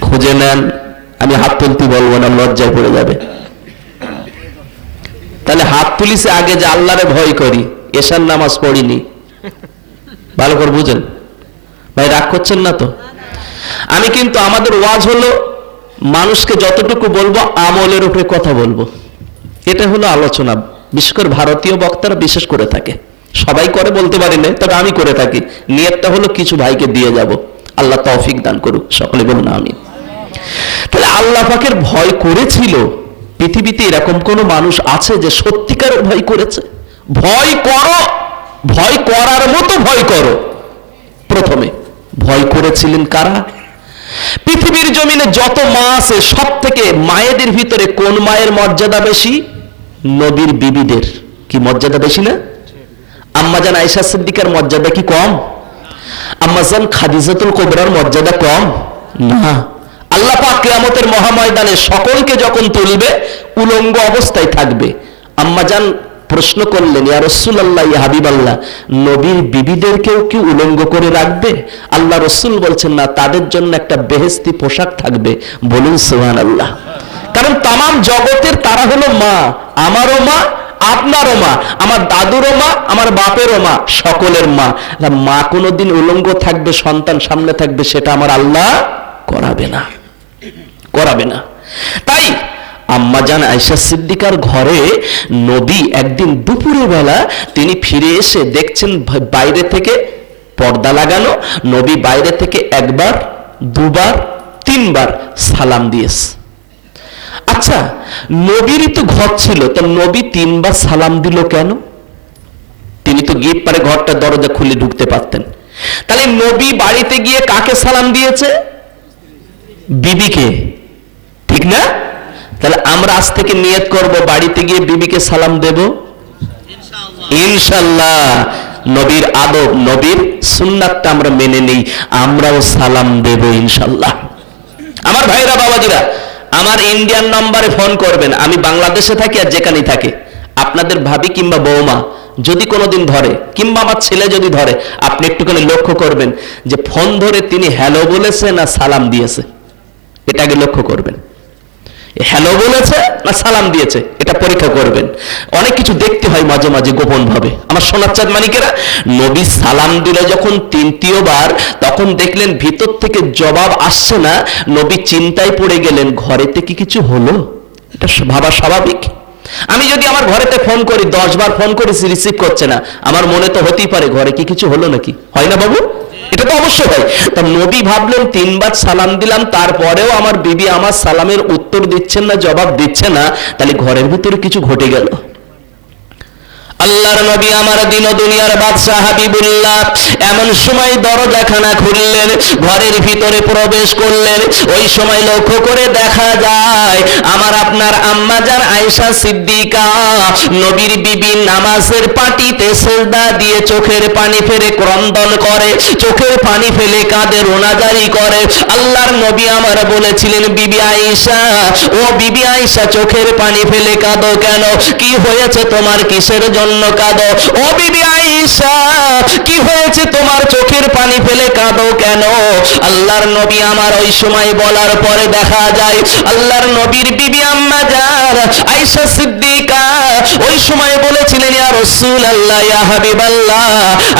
খুঁজে নেন, আমি হাত তুলতে বলব না, লজ্জায় পড়ে যাবে। তাহলে হাত তুলিছে আগে যে আল্লাহরে ভয় করি, এশার নামাজ পড়িনি। ভালো করে বুঝেন। ভাই, রাগ করছেন না তো? আমি কিন্তু, আমাদের ওয়াজ হলো, মানুষকে যতটুকু বলব, আমলের উপরে কথা বলব। এটা হলো আলোচনা। বিশেষ করে ভারতীয় বক্তারা বিশেষ করে থাকে। সবাই করে বলতে পারি না তবে আমি করে থাকি। নিয়তটা হলো কিছু ভাইকে দিয়ে যাব। আল্লাহ তৌফিক দান করুক। সকলে বলুন আমি তাহলে আল্লাহ পাকের ভয় করেছিল? পৃথিবীতে এরকম কোন মানুষ আছে যে সত্যিকার ভয় করেছে? ভয় করো, ভয় করার মতো ভয় করো। প্রথমে, ভয় করেছিলেন কারা? পৃথিবীর জমিনে যত মা আছে সব থেকে মায়েদের ভিতরে কোন মায়ের মর্যাদা বেশি? নবীর বিবিদের। কি মর্যাদা বেশি না? আম্মাজান আয়েশা সিদ্দিকার মর্যাদা কি কম? আম্মাজান খাদিজাতুল কোবরার মর্যাদা কম? না। আল্লাহ পাক কিয়ামতের মহাময়দানে সকলকে যখন তুলবে, উলঙ্গ অবস্থায় থাকবে। আম্মাজান প্রশ্ন করলেন, ইয়া রসুল ইয়া হাবিব আল্লাহ নবীর বিবিদেরকেও কি উলঙ্গ করে রাখবে? আল্লাহ রসুল বলছেন, না, তাদের জন্য একটা বেহেস্তি পোশাক থাকবে। বলুন সুহান আল্লাহ কারণ তামাম জগতের তারা হলো মা। আমারও মা আপনারও মা, আমার দাদুরও মা, আমার বাপেরও মা, সকলের মা। মা কোনোদিন উলঙ্গ থাকবে, সন্তান সামনে থাকবে, সেটা আমার আল্লাহ করাবে না। করাবে না। তাই আম্মাজান আয়সা সিদ্দিকার ঘরে নবী একদিন দুপুরে বেলা তিনি ফিরে এসে দেখছেন বাইরে থেকে পর্দা লাগানো, নবী বাইরে থেকে একবার, দুবার, তিনবার সালাম দিয়েছে। আচ্ছা নবীরই তো ঘর ছিল, তো নবী তিনবার সালাম দিল কেন? তিনি তো গিয়ে পারে ঘরটা দরজা খুলে ঢুকতে পারতেন। তাহলে নবী বাড়িতে গিয়ে কাকে সালাম দিয়েছে? বিবিকে। ঠিক না? তাহলে আমরা আজ থেকে নিয়ত করব, বাড়িতে গিয়ে বিবিকে সালাম দেব? ইনশাল্লাহ নবীর আদব, নবীর সুন্নাতটা আমরা মেনে নেই, আমরাও সালাম দেব ইনশাল্লাহ আমার ভাইরা, বাবাজিরা আমার ইন্ডিয়ান নম্বরে ফোন করবেন। আমি বাংলাদেশে থাকি আর যেখানেই থাকি। আপনাদের ভাবি কিংবা বৌমা যদি কোনোদিন ধরে, কিংবা আমার ছেলে যদি ধরে, আপনি একটুখানি লক্ষ্য করবেন যে ফোন ধরে তিনি হ্যালো বলেছে না সালাম দিয়েছে। এটাকে লক্ষ্য করবেন। হ্যালো বলেছে না সালাম দিয়েছে, এটা পরীক্ষা করবেন। অনেক কিছু দেখতে হয় মাঝে মাঝে গোপন ভাবে আমার সোনার চাঁদ মানিকেরা, নবী সালাম দিলে যখন তৃতীয়বার, তখন দেখলেন ভিতর থেকে জবাব আসছে না, নবী চিন্তায় পড়ে গেলেন, ঘরেতে কি কিছু হলো? এটা ভাবা স্বাভাবিক? আমি যদি আমার ঘরেতে ফোন করি, দশ বার ফোন করেছি, রিসিভ করছে না, আমার মনে তো হতেই পারে, ঘরে কি কিছু হলো নাকি? হয় না বাবু? তো অবশ্যই হয় তা নবী ভাবলেন, তিনবার সালাম দিলাম, তারপরেও আমার বিবি আমার সালামের উত্তর দিচ্ছেন না, জবাব দিচ্ছে না, তাহলে ঘরের ভিতরে কিছু ঘটে গেল। আল্লাহর নবী আমার দিন দুনিয়ার বাদশাহ হাবিবুল্লাহ, এমন সময় দরজাখানা খুললেন, ঘরের ভিতরে প্রবেশ করলেন। ওই সময় লক্ষ্য করে দেখা যায়, আমার আপনার আম্মাজান আয়েশা সিদ্দিকা, নবীর বিবি নামাজের পাটিতে সেজদা দিয়ে চোখের পানি ফেলে ক্রন্দন করে, চোখের পানি ফেলে কাঁদে রোনাজারি করে। আল্লাহর নবী আমার বলেছিলেন, বিবি আয়েশা, ও বিবি আয়েশা, চোখের পানি ফেলে কাঁদো কেন? কি হয়েছে তোমার? কিসের জন্য কাঁদো। ও বিবি আয়েশা, কি হয়েছে তোমার চোখের পানি ফেলে কাঁদো কেন? আল্লাহর নবী আমার ওই সময় বলার পরে দেখা যায়, আল্লাহর নবীর বিবি আম্মা যার, আয়েশা সিদ্দিকা, ওই সময় বলেছিলেন, ইয়া রাসূল আল্লাহ ইয়া হাবিব আল্লাহ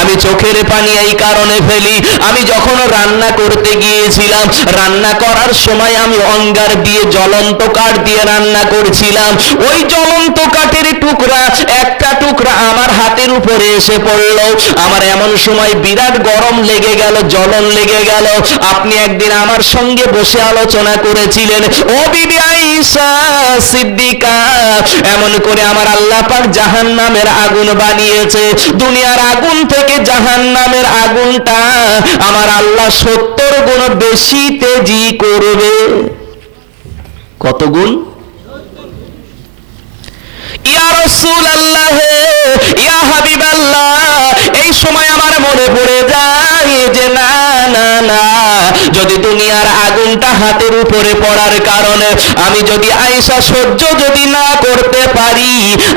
আমি চোখের পানি এই কারণে ফেলি। আমি যখন রান্না করতে গিয়েছিলাম, রান্না করার সময় আমি অঙ্গার দিয়ে জ্বলন্ত কাঠ দিয়ে রান্না করছিলাম। ওই জ্বলন্ত কাঠের টুকরা, একটা টুকরা আমার হাতের উপরে এসে পড়ল। আমার এমন সময় বিরাট গরম লেগে গেল, জ্বলন লেগে গেল। আপনি একদিন আমার সঙ্গে বসে আলোচনা করেছিলেন, ও বিবি আয়েশা সিদ্দিকা, এমন করে আমার আল্লাহ পাক জাহান নামের আগুন বানিয়েছে। দুনিয়ার আগুন থেকে জাহান নামের আগুনটা আমার আল্লাহ সত্তর গুণ বেশি তেজি করবে। কত গুণ? ইয়া রাসূলুল্লাহ, ইয়া হাবিবাল্লাহ, এই সময় আমার মনে পড়ে যায় যে না না না, যদি দুনিয়ার আগুনটা হাতের উপরে পড়ার কারণে আমি যদি সহ্য যদি না করতে পারি,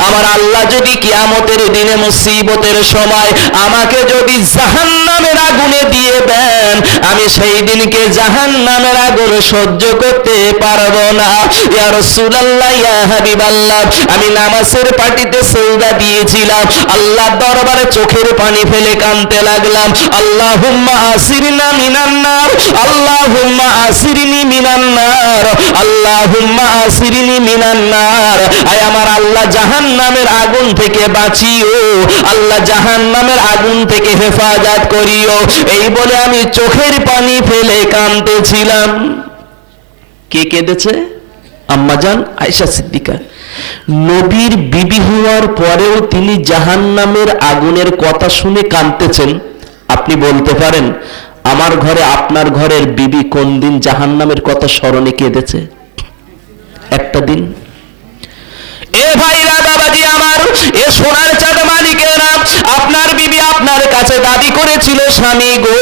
আমার আল্লাহ যদি কিয়ামতের দিনে মুসিবতের সময় আমাকে যদি জাহান্নামের আগুনে দিয়ে দেন, আমি সেই দিনকে জাহান্নামের আগুন সহ্য করতে পারব না। ইয়া রাসূলুল্লাহ, ইয়া হাবিবাল্লাহ, আমি নামাজের পার্টিতে সজদা দিয়েছিলাম। আল্লাহ দরবারে চোখের পানি ফেলে কাঁদতে লাগলাম। আল্লাহুম্মা আসিরনা মিনান নার। আল্লাহুম্মা আসিরনি মিনান নার। আল্লাহুম্মা আসিরনি মিনান নার। আয় আমার আল্লাহ জাহান্নামের আগুন থেকে বাঁচিও। আল্লাহ জাহান্নামের আগুন থেকে হেফাজত করিও। এই বলে আমি চোখের পানি ফেলে কাঁদতেছিলাম কে কেঁদেছে? আম্মাজান আয়েশা সিদ্দিকা। নবীর বিবি হওয়ার পরেও তিনি জাহান নামের আগুনের কথা শুনে কাঁদতেছেন। আপনি বলতে পারেন, আমার ঘরে, আপনার ঘরের বিবি কোন দিন জাহান নামের কথা স্মরণে কেঁদেছে? একটা দিন। এ ভাইরা বাবাজি আমার, এ সোনার চাঁদ মালিকেরা আপনার বিবি আপনার কাছে দাবি করেছিল, স্বামী গো,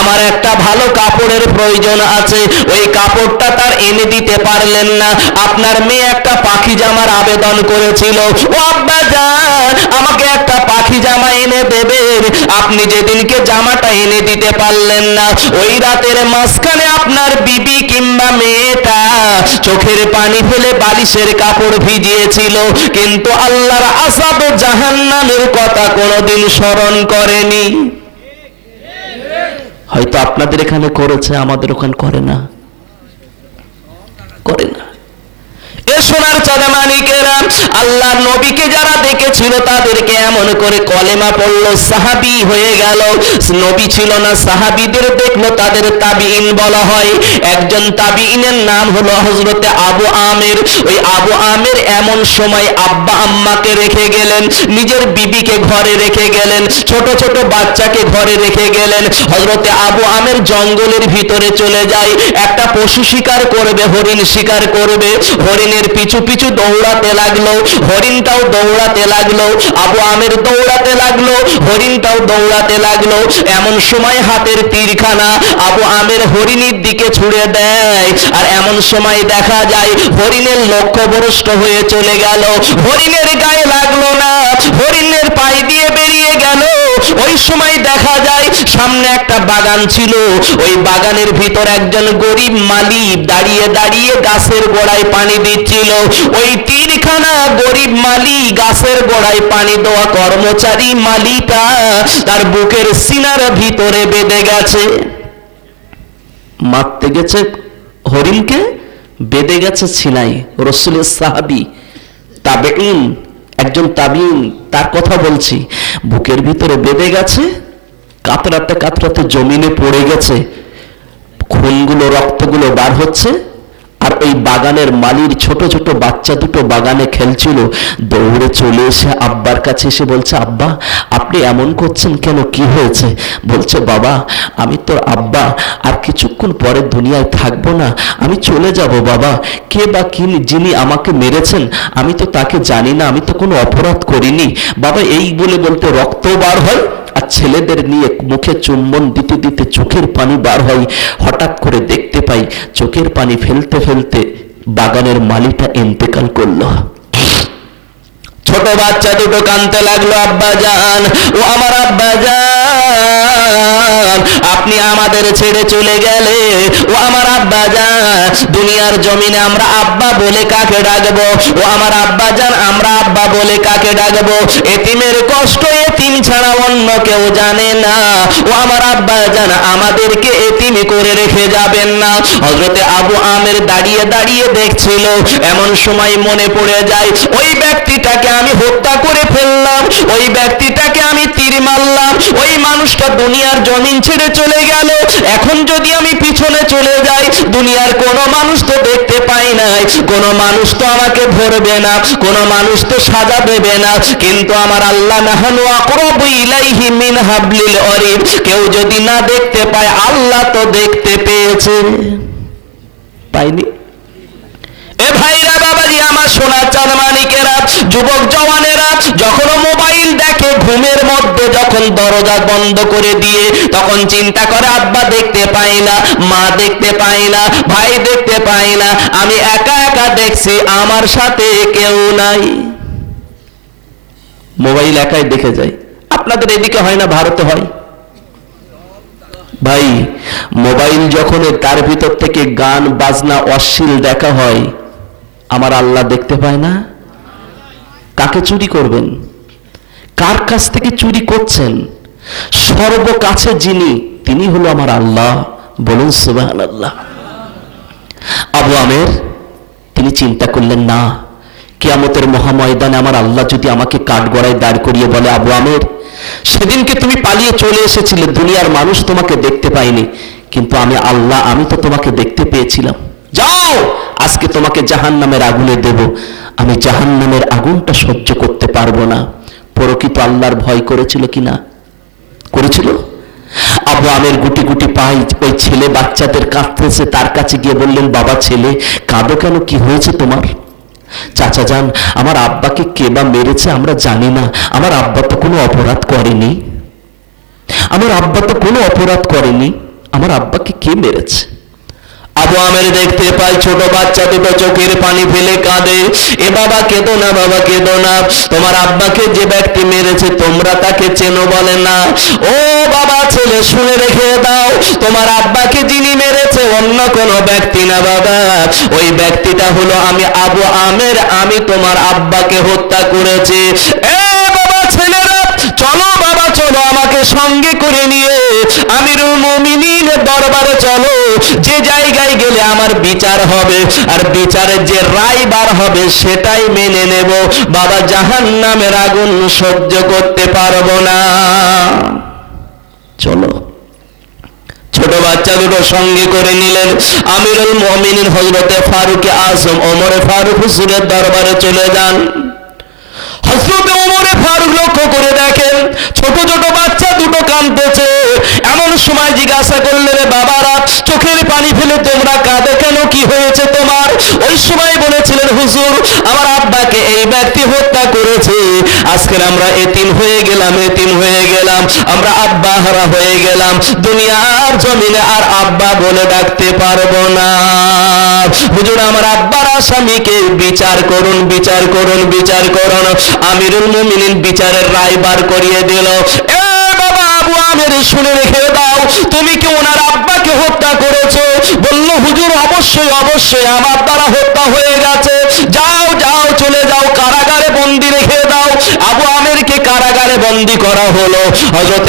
আমার একটা ভালো কাপড়ের প্রয়োজন আছে। ওই কাপড়টা তার এনে দিতে পারলেন না। আপনার মেয়ে একটা পাখি জামার আবেদন করেছিল। ও আব্বা, যান। আমাকে একটা পাখি জামা এনে দেবেন। আপনি যেদিনকে জামাটা এনে দিতে পারলেন না, ওই রাতের মাঝখানে আপনার বিবি কিংবা মেয়েটা চোখের পানি ফেলে বালিশের কাপড় ভিজিয়েছিল, কিন্তু আল্লাহর আসাদ জাহান্নামের কথা কোনোদিন স্মরণ করেনি। হয়তো আপনাদের এখানে করেছে, আমাদের ওখানে করে না। করে না। সোনার চাঁদা মানিকেরা আল্লাহ নবীকে যারা দেখেছিল তাদেরকে এমন করে কলেমা পড়ল, সাহাবি হয়ে গেল। নবী ছিল না, সাহাবিদের দেখল, তাদের তাবিইন বলা হয়। একজন তাবিইনের নাম হলো হজরতে আবু আমের। ওই আবু আমের এমন সময় আব্বা আম্মাকে রেখে গেলেন, নিজের বিবিকে ঘরে রেখে গেলেন, ছোট ছোট বাচ্চাকে ঘরে রেখে গেলেন। হজরতে আবু আমের জঙ্গলের ভিতরে চলে যায়। একটা পশু শিকার করবে, হরিণ শিকার করবে। হরিণের পিছু পিছু দৌড়াতে লাগল, হরিণটাও দৌড়াতে লাগল, আবু আমের দৌড়াতে লাগল, হরিণটাও দৌড়াতে লাগল। এমন সময় হাতের তীরখানা আবু আমের হরিণীর দিকে ছুড়ে দেয়, আর এমন সময় দেখা যায় হরিণের লক্ষ্যভ্রষ্ট হয়ে চলে গেল। হরিণের গায়ে লাগল না, হরিণের পাই দিয়ে বেরিয়ে গেল। ওই সময় দেখা যায় সামনে একটা বাগান ছিল। ওই বাগানের ভিতর একজন গরিব মালিক দাঁড়িয়ে দাঁড়িয়ে গাছের গোড়ায় পানি দিচ্ছিল। ওই তীরখানা গরিব মালি গাছের গোড়ায় পানি দেওয়া কর্মচারী মালিকা তার বুকের সিনার ভিতরে বেঁধে গেছে। মারতে গেছে হরিণকে, বেঁধে গেছে ছিনাই রসুলের সাহাবি তাবেইন একজন তাবিউন, তার কথা বলছি। বুকের ভিতরে বেঁধে গেছে, কাতরাতে কাতরাতে জমিনে পড়ে গেছে। খুনগুলো, রক্তগুলো বার হচ্ছে। আর ওই বাগানের মালির ছোট ছোট বাচ্চা দুটো বাগানে খেলছিল। দৌড়ে চলে এসে আব্বার কাছে এসে বলছে, আব্বা, আপনি এমন করছেন কেন? কি হয়েছে? বলছে, বাবা, আমি তোর আব্বা, আর কিছুক্ষণ পরে দুনিয়ায় থাকব না। আমি চলে যাব, বাবা। কে বা কি যিনি আমাকে মেরেছেন, আমি তো তাকে জানি না। আমি তো কোনো অপরাধ করিনি। বাবা, এই বলে বলতে রক্ত বার হয়। ছেলেদের নিয়ে মুখে চুম্বন দিতে দিতে চোখের পানি বার হয়। হঠাৎ করে দেখতে পাই, চোখের পানি ফেলতে ফেলতে বাগানের মালিটা ইন্তেকাল করল। ছোট বাচ্চা দুটো কানতে লাগল আব্বা যান ও আমার আব্বা যান আপনি আমাদের ছেড়ে চলে গেলে, ও আমার আব্বা যান দুনিয়ার জমিনে আমরা আব্বা বলে কাকে ডাকবো? ও আমার আব্বা যান আমরা আব্বা বলে কাকে ডাকবো? এতিমের কষ্ট এতিম ছাড়া অন্য কেউ জানে না। ও আমার আব্বা যান আমাদেরকে এতিম করে রেখে যাবেন না। হজরতে আবু আমের দাঁড়িয়ে দাঁড়িয়ে দেখছিল, এমন সময় মনে পড়ে যায়, ওই ব্যক্তিটাকে আমি হত্যা করে ফেললাম, ওই মারলাম ওই মানুষটা দুনিয়ার জমিন ছেড়ে চলে গেল। এখন যদি আমি পিছনে চলে যাই, দুনিয়ার কোনো মানুষ তো দেখতে পাই নাই। কোনো মানুষ তো আমাকে ধরবে না, কোনো মানুষ তো সাজা দেবে না। কিন্তু আমার আল্লাহ মিন হাবলিল ওয়ারিদ কেউ যদি না দেখতে পায়, আল্লাহ তো দেখতে পেয়েছে। পাইনি? এ ভাইরা বাবাজি, আমার সোনার চাঁদ মানিকেরা, যুবক জওয়ানেরা যখন মোবাইল দেখে, ঘুমের মধ্যে যখন দরজা বন্ধ করে দিয়ে, তখন চিন্তা করে, আব্বা দেখতে পাই না, মা দেখতে পাই না, ভাই দেখতে পাই না, আমি একা একা দেখছি, আমার সাথে কেউ নাই। মোবাইল একাই দেখে যায়। আপনাদের এদিকে হয় না, ভারতে হয়? ভাই, মোবাইল যখন তার ভিতর থেকে গান, বাজনা, অশ্লীল দেখা হয় আমার আল্লাহ দেখতে পায় না? কাকে চুরি করবেন? কার কাছ থেকে চুরি করছেন? সর্বকাছে যিনি, তিনি হলো আমার আল্লাহ। বলুন সুবাহ আল্লাহ আবু আমের, তিনি চিন্তা করলেন, না, কিয়ামতের মহাময়দানে আমার আল্লাহ যদি আমাকে কাঠগড়ায় দাঁড় করিয়ে বলে, আবু আমের, সেদিনকে তুমি পালিয়ে চলে এসেছিলে, দুনিয়ার মানুষ তোমাকে দেখতে পায়নি, কিন্তু আমি আল্লাহ, আমি তো তোমাকে দেখতে পেয়েছিলাম। যাও আজকে তোমাকে জাহান নামের আগুনে দেব। আমি জাহান নামের আগুনটা সহ্য করতে পারব না। প্রকৃত আল্লাহর ভয় করেছিল কিনা করেছিল? আবু আমের গুটি গুটি পাই ওই ছেলে বাচ্চাদের কাঁদতেছে, তার কাছে গিয়ে বললেন, বাবা ছেলে, কাঁদো কেন? কি হয়েছে তোমার? চাচা যান, আমার আব্বাকে কে বা মেরেছে আমরা জানি না। আমার আব্বা তো কোনো অপরাধ করেনি। আমার আব্বা তো কোনো অপরাধ করেনি। আমার আব্বাকে কে মেরেছে? আবু আমের দেখতে পাই, ছোট বাচ্চা দুটো চোখের পানি ফেলে কাঁদে। এ বাবা কেঁদো না, বাবা কেঁদো না। তোমার আব্বাকে যে ব্যক্তি মেরেছে, তোমরা তাকে চেনো বলে না। ও বাবা, ছেলে, শুনে রেখে দাও। তোমার আব্বাকে যিনি মেরেছে, অন্য কোনো ব্যক্তি না বাবা। ওই ব্যক্তিটা হলো আমি, আবু আমের, আমি তোমার আব্বাকে হত্যা করেছি। এ বাবা, ছেলেরা, চলো বাবা, চলো আমাকে সঙ্গে করে নিয়ে। আমিরুল মুমিনিনের দরবারে চলো। জায়গায় গেলে আমার বিচার হবে, আর বিচারের যে রায় বার হবে সেটাই মেনে নেব। বাবা জাহান নামের আগুন সহ্য করতে পারব না। চলো। ছোট বাচ্চা দুটো সঙ্গে করে নিলেন। আমিরুল মমিনিন হজরতে ফারুকে আজম, ওমরে ফারুক হুসুরের দরবারে চলে যান। হজরতে ওমরে ফারুক লক্ষ্য করে দেখেন ছোট ছোট বাচ্চা দুটো কাঁদতেছে এমন সময় জিজ্ঞাসা করলে রে বাবারা চোখের পানি ফেলে তোমরা কাঁদো কেন হয়েছে তোমার। ওই সময় বলেছিলেন, হুজুর, আমার আব্বাকে এই ব্যক্তি হত্যা করেছে। আজকের আমরা এতিম হয়ে গেলাম, এতিম হয়ে গেলাম। আমরা আব্বা হারা হয়ে গেলাম। দুনিয়ার জমিনে আর আব্বা বলে ডাকতে পারব না। হুজুর, আমার আব্বার আসামিকে বিচার করুন বিচার করুন বিচার করুন। আমিরুল মুমিনিন বিচারের রায় বার করিয়ে দিল। আমের শুনে রেখে দাও। তুমি কি ওনার আব্বাকে হত্যা করেছ? বলল, হুজুর, অবশ্যই অবশ্যই আমার দ্বারা হত্যা হয়ে গেছে। যাও যাও, চলে যাও, কারাগারে বন্দি রেখে দাও। আবু আমেরকে কারাগারে বন্দি করা হলো। হজরত